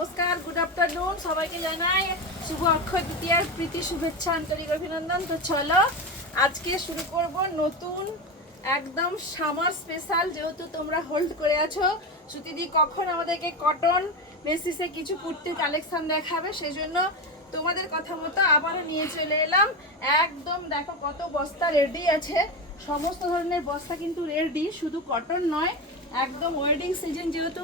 নমস্কার, good afternoon সবাইকে জানাই শুভ অক্ষয় তৃতীয়ার প্রীতি শুভেচ্ছা আন্তরিক অভিনন্দন। তো চলো আজকে শুরু করব নতুন একদম সামার স্পেশাল। যেহেতু তোমরা হোল্ড করে আছো শ্রুতিদি কখন আমাদেরকে কটন বেসিসে কিছু কুর্তি কালেকশন দেখাবে, সেই জন্য তোমাদের কথা মতো আবারও নিয়ে চলে এলাম। একদম দেখো কত বস্তা রেডি আছে, সমস্ত ধরনের বস্তা কিন্তু রেডি, শুধু কটন নয়। একদম ওয়েডিং সিজন যেহেতু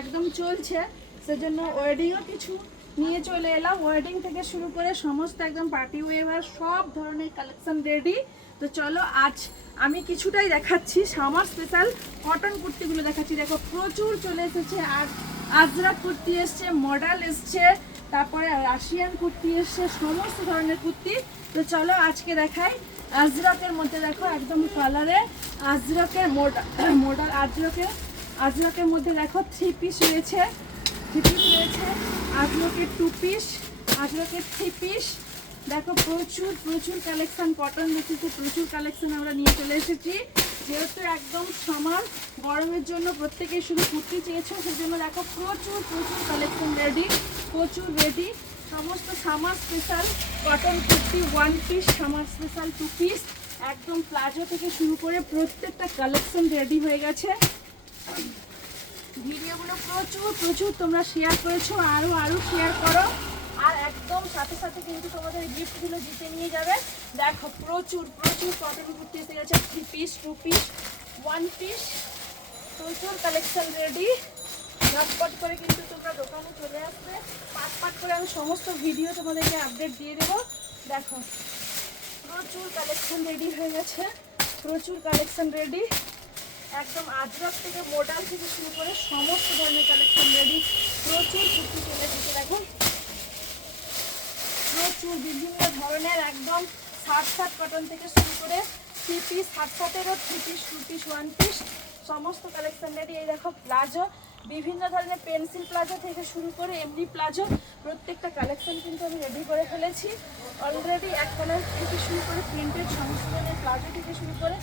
একদম চলছে, সেজন্য ওয়েডিংও কিছু নিয়ে চলে এলাম। ওয়েডিং থেকে শুরু করে সমস্ত একদম পার্টি ওয়েভার সব ধরনের কালেকশন রেডি। তো চলো আজ আমি কিছুটাই দেখাচ্ছি, সামার স্পেশাল কটন কুর্তিগুলো দেখাচ্ছি। দেখো প্রচুর চলে এসেছে, আর আজরা কুর্তি এসছে, মডেল এসছে, তারপরে রাশিয়ান কুর্তি এসছে, সমস্ত ধরনের কুর্তি। তো চলো আজকে দেখাই। আজরাকের মধ্যে দেখো একদম কালারে আজরাকের মডেল আজরাকের মধ্যে দেখো 3 পিস রয়েছে, আজরাকের 2 পিস, আজরাকের 3 পিস। দেখো প্রচুর প্রচুর কালেকশন, কটন বেসিসে প্রচুর কালেকশন আমরা নিয়ে চলে এসেছি। যেহেতু একদম সামার গরমের জন্য প্রত্যেকেই শুধু কুর্তি চেয়েছো, সেজন্য দেখো প্রচুর প্রচুর কালেকশন রেডি, প্রচুর রেডি। সমস্ত summer special cotton kurti 1 piece, summer special 2 piece, একদম প্লাজো থেকে শুরু করে প্রত্যেকটা কালেকশন রেডি হয়ে গেছে। ভিডিওগুলো প্রচুর প্রচুর তোমরা শেয়ার করেছো, আরও শেয়ার করো। আর একদম সাথে সাথে কিন্তু তোমাদের গিফটগুলো জিতে নিয়ে যাবে। দেখো প্রচুর প্রচুর কটন কুর্তি এসে গেছে, 3 পিস, 2 পিস, 1 পিস, প্রচুর কালেকশন রেডি। ঝটপট করে কিন্তু তোমরা দোকানে চলে আসবে, পাট করে আমি সমস্ত ভিডিও তোমাদেরকে আপডেট দিয়ে দেবো। দেখো প্রচুর কালেকশন রেডি হয়ে গেছে, প্রচুর কালেকশন রেডি। একদম আজরাক থেকে মডেল থেকে শুরু করে সমস্ত ধরনের কালেকশন রেডি। প্রচুর কুর্তি চলে এসেছে, দেখো প্রচুর বিভিন্ন ধরনের একদম শার্ট কটন থেকে শুরু করে 3 পিস, শার্টেরও 3 পিস, 2 পিস, 1 পিস, সমস্ত কালেকশন রেডি। এই দেখো প্লাজো, বিভিন্ন ধরনের পেন্সিল প্লাজো থেকে শুরু করে এমনি প্লাজো, প্রত্যেকটা কালেকশন কিন্তু আমি রেডি করে ফেলেছি অলরেডি। এক কালার থেকে শুরু করে প্রিন্টেড সমস্ত ধরনের প্লাজো থেকে শুরু করে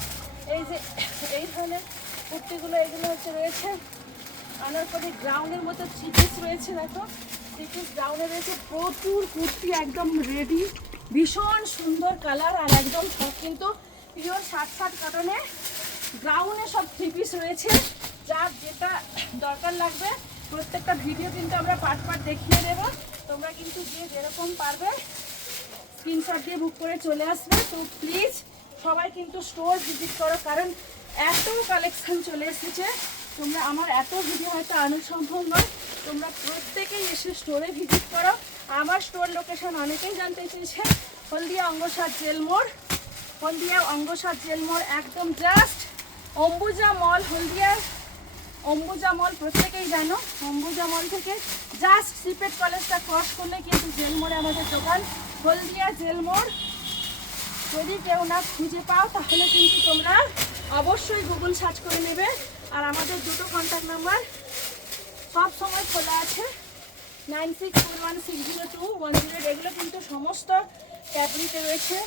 এই যে এই ধরনের কুর্তিগুলো, এগুলো হচ্ছে রয়েছে আনারকলি গ্রাউন্ডের মতো 3 পিস রয়েছে। দেখো 3 পিস গ্রাউন্ডে রয়েছে, প্রচুর কুর্তি একদম রেডি, ভীষণ সুন্দর কালার। আর একদম সব কিন্তু পিওর শার্ট কটনে গ্রাউন্ডে সব 3 পিস রয়েছে। যার যেটা দরকার লাগবে প্রত্যেকটা ভিডিও কিন্তু আমরা পার্ট দেখিয়ে দেব। তোমরা কিন্তু যে যেরকম পারবে স্ক্রিনশট দিয়ে বুক করে চলে আসবে। তো প্লিজ সবাই কিন্তু স্টোর ভিজিট করো, কারণ এত কালেকশন চলে এসেছে, তোমরা আমার এত ভিডিও হয়তো আনা সম্ভব নয়। তোমরা প্রত্যেকেই এসে স্টোরে ভিজিট করো। আমার স্টোর লোকেশন অনেকেই জানতে চেয়েছে, হলদিয়া অঙ্গসার জেল মোড়, একদম জাস্ট অম্বুজা মল, হলদিয়ার অম্বুজা মল প্রত্যেকেই জানো। অম্বুজা মল থেকে জাস্ট সিপেট কলেজটা ক্রস করলে কিন্তু জেল মোড়ে আমাদের দোকান, হলদিয়া জেল মোড়। যদি কেউ না খুঁজে পাও তাহলে কিন্তু তোমরা অবশ্যই গুগল সার্চ করে নেবে। আর আমাদের দুটো কন্ট্যাক্ট নাম্বার সব সময় খোলা আছে, 9641602108। এগুলো কিন্তু সমস্ত ফ্যাব্রিকে রয়েছে,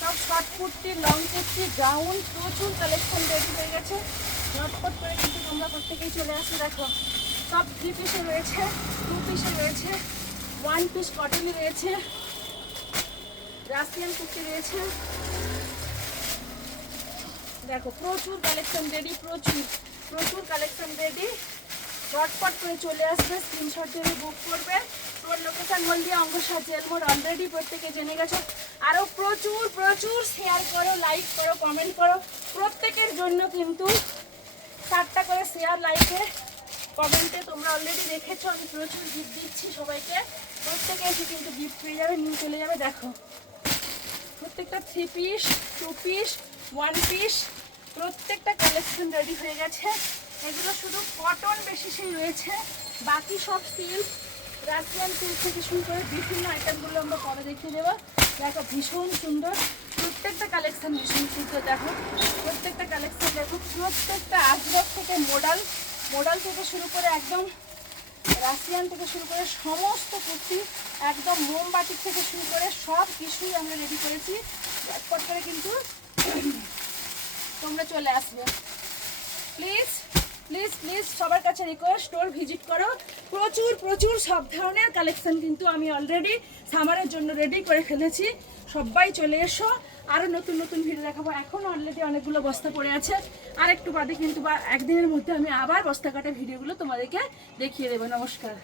সব short kurti, long kurti, gown, প্রচুর কালেকশন রেডি হয়ে গেছে। ঝটপট করে কিন্তু তোমরা প্রত্যেকেই চলে আসো। দেখো সব 3 পিসে রয়েছে, 2 পিসে রয়েছে, 1 পিস কটনে রয়েছে, রাশিয়ান কুর্তি রয়েছে। দেখো প্রচুর কালেকশন রেডি, প্রচুর কালেকশন রেডি। ঝটপট করে চলে আসবে, স্ক্রিনশট দিয়ে বুক করবে। তোর লোকেশন হলদিয়া অঙ্গসার জেল মোড় অলরেডি প্রত্যেকে জেনে গেছো। আরও প্রচুর প্রচুর শেয়ার করো, লাইক করো, কমেন্ট করো। প্রত্যেকের জন্য কিন্তু 4টা করে শেয়ার, লাইকে, কমেন্টে তোমরা অলরেডি দেখেছো। আমি প্রচুর গিফট দিচ্ছি সবাইকে, প্রত্যেকে এসে কিন্তু গিফট পেয়ে যাবে, নিয়ে চলে যাবে। দেখো প্রত্যেকটা 3 পিস, 2 পিস, 1 পিস, প্রত্যেকটা কালেকশন রেডি হয়ে গেছে। এগুলো শুধু কটন বেসিসেই রয়েছে, বাকি সব সিল্ক, রাশিয়ান সিল্ক থেকে শুরু করে বিভিন্ন আইটেমগুলো আমরা পরে দেখিয়ে দেবো। দেখো ভীষণ সুন্দর, প্রত্যেকটা কালেকশন ভীষণ সুন্দর। দেখো প্রত্যেকটা কালেকশন, দেখো প্রত্যেকটা আজরক থেকে মডেল থেকে শুরু করে একদম রাশিয়ান থেকে শুরু করে সমস্ত কুর্তি, একদম মোমবাতি থেকে শুরু করে সব কিছুই আমরা রেডি করেছি। ঝটপট করে কিন্তু তোমরা চলে আসবে প্লিজ। প্লিজ প্লিজ সবার কাছে রিকোয়েস্ট, স্টোর ভিজিট করো। প্রচুর প্রচুর সব ধরনের কালেকশন কিন্তু আমি অলরেডি সামারের জন্য রেডি করে ফেলেছি। সবাই চলে এসো, আরও নতুন নতুন ভিডিও দেখাবো। এখন অলরেডি অনেকগুলো বস্তা পড়ে আছে, আর একটু বাদে কিন্তু বা একদিনের মধ্যে আমি আবার বস্তা কাটা ভিডিওগুলো তোমাদেরকে দেখিয়ে দেবো। নমস্কার।